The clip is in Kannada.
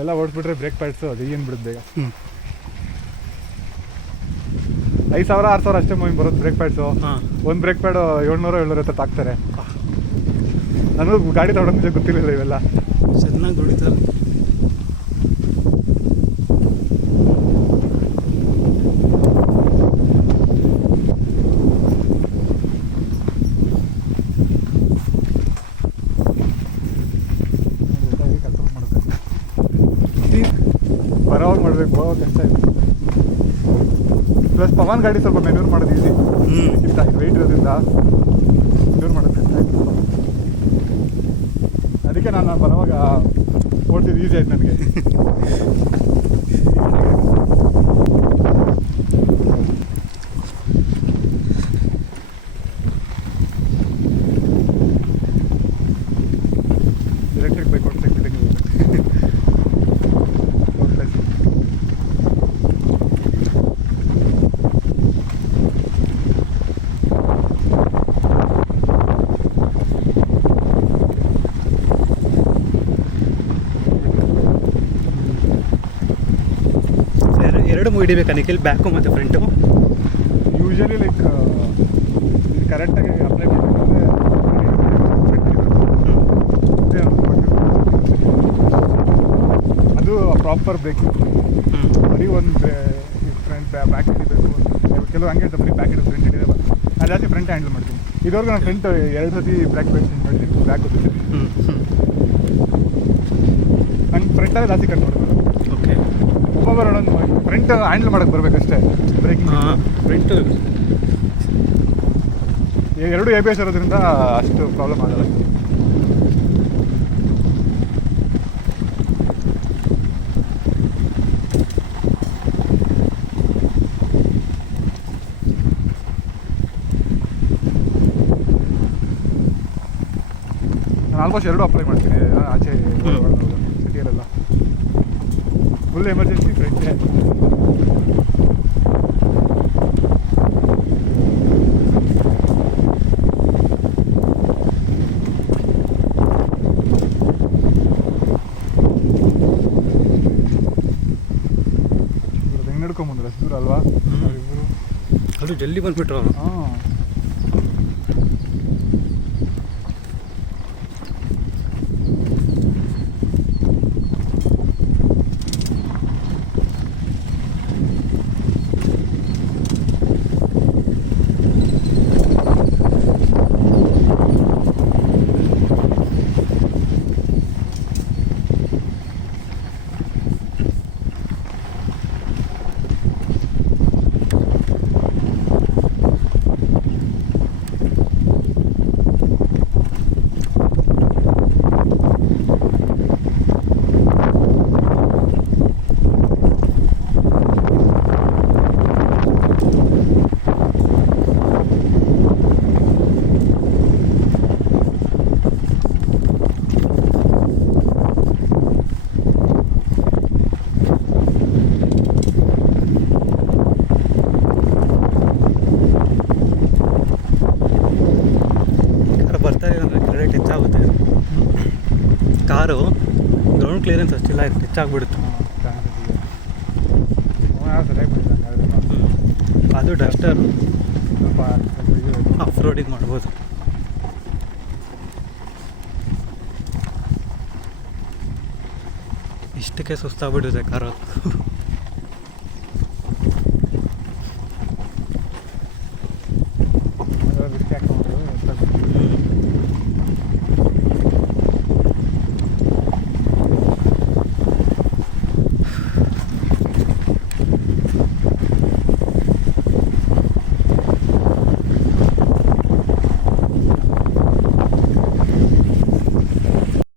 ಎಲ್ಲ ಓಡಿಸ್ಬಿಟ್ರೆ ಬ್ರೇಕ್ ಪ್ಯಾಡ್ಸು ಅದು ಏನು ಬಿಡುತ್ತೆ ಬೇಗ. 5,000 6,000 ಅಷ್ಟೇ ಮೂವಿ ಬರೋದು ಬ್ರೇಕ್ ಪ್ಯಾಡ್ಸು. ಒಂದು ಬ್ರೇಕ್ ಪ್ಯಾಡು 700 ತಾಕ್ತಾರೆ. ನನಗೂ ಗಾಡಿ ತಗೊಂಡು ಗೊತ್ತಿರಲಿಲ್ಲ ಇವೆಲ್ಲ. ಚೆನ್ನಾಗಿ ದುಡಿತಾರೆ. ಬರೋವಾಗ ಮಾಡಬೇಕು, ಹೋಗೋವಾಗ ಕಷ್ಟ ಇದೆ. ಪ್ಲಸ್ ಪವನ್ ಗಾಡಿ ಸ್ವಲ್ಪ ಮೆನ್ಯೂರ್ ಮಾಡೋದು ಈಸಿ. ಇಂಥ ವೆಯ್ಟ್ ಇರೋದ್ರಿಂದ ಮೆನ್ಯೂರ್ ಮಾಡೋದು ಕಷ್ಟ ಆಯ್ತು. ಅದಕ್ಕೆ ನಾನು ಬರೋವಾಗ ಓಡ್ತಿದ್ದು ಈಸಿ ಆಯ್ತು ನನಗೆ. ಎಲೆಕ್ಟ್ರಿಕ್ ಬೈಕ್ ಓಡಿಸ್ತಾ ಎರಡು ಹಿಡಿಬೇಕಾ ನಿಖಿಲ್, ಬ್ಯಾಕು ಮತ್ತು ಫ್ರಂಟು? ಯೂಶಲಿ ಲೈಕ್ ಕರೆಕ್ಟಾಗಿ ಅಪ್ಲೈ ಮಾಡಬೇಕಂದ್ರೆ ಅದು ಪ್ರಾಪರ್ ಬ್ರೇಕಿಂಗ್. ಬರೀ ಒಂದು ಫ್ರಂಟ್ ಬ್ಯಾಕ್ ಹಿಡಿಬೇಕು. ಕೆಲವು ಹಂಗೆ ಇರ್ತದೆ, ಬರೀ ಬ್ಯಾಕ್ ಹಿಡಿದು ಫ್ರಂಟ್ ಹಿಡಿಯೋಲ್ಲ. ನಾನು ಜಾಸ್ತಿ ಫ್ರಂಟ್ ಹ್ಯಾಂಡಲ್ ಮಾಡ್ತೀನಿ. ಇದುವರೆಗೂ ನಾನು ಫ್ರಂಟ್ 2 ಸತಿ ಬ್ಯಾಕ್ ಚೇಂಜ್ ಮಾಡ್ತೀನಿ, ಬ್ಯಾಕ್ ಹೋಗ್ತೀನಿ. ನಂಗೆ ಫ್ರಂಟಲ್ಲೇ ಜಾಸ್ತಿ ಕಟ್ ಮಾಡೋದು. ಓಕೆ, ಒಬ್ಬೊಬ್ಬರು ಒಂದೊಂದು ಫ್ರಂಟ್ ಹ್ಯಾಂಡಲ್ ಮಾಡೋಕ್ಕೆ ಬರಬೇಕಷ್ಟೇ. ಬ್ರೇಕಿಂಗ್ ಫ್ರಂಟು 2 ABS ಇರೋದ್ರಿಂದ ಅಷ್ಟು ಪ್ರಾಬ್ಲಮ್ ಆಗಲ್ಲ. ನಾನು ಆಲ್ಮೋಸ್ಟ್ 2 ಅಪ್ಲೈ ಮಾಡ್ತೀನಿ ಆಚೆ ಸಿಟಿಯಲ್ಲೆಲ್ಲ. Full emergency ಫ್ರಂಟೇ. ಹೆಂಗೆ ನಡ್ಕೊಂಬಂದ್ರೆ ಅಷ್ಟು ದೂರ ಅಲ್ವಾ ಇಬ್ಬರು? ಅದು ಜಲ್ದಿ ಬಂದುಬಿಟ್ರು. ಹಾಂ, ಕಾರು ಗ್ರೌಂಡ್ ಕ್ಲಿಯರೆನ್ಸ್ ಅಷ್ಟಿಲ್ಲ, ಟಚ್ ಆಗಿಬಿಡುತ್ತೆ. ಅದು ಡಸ್ಟರ್ ಆಫ್ ರೋಡಿಗೆ ಮಾಡ್ಬೋದು. ಇಷ್ಟಕ್ಕೆ ಸುಸ್ತಾಗ್ಬಿಟ್ಟಿದೆ ಕಾರು.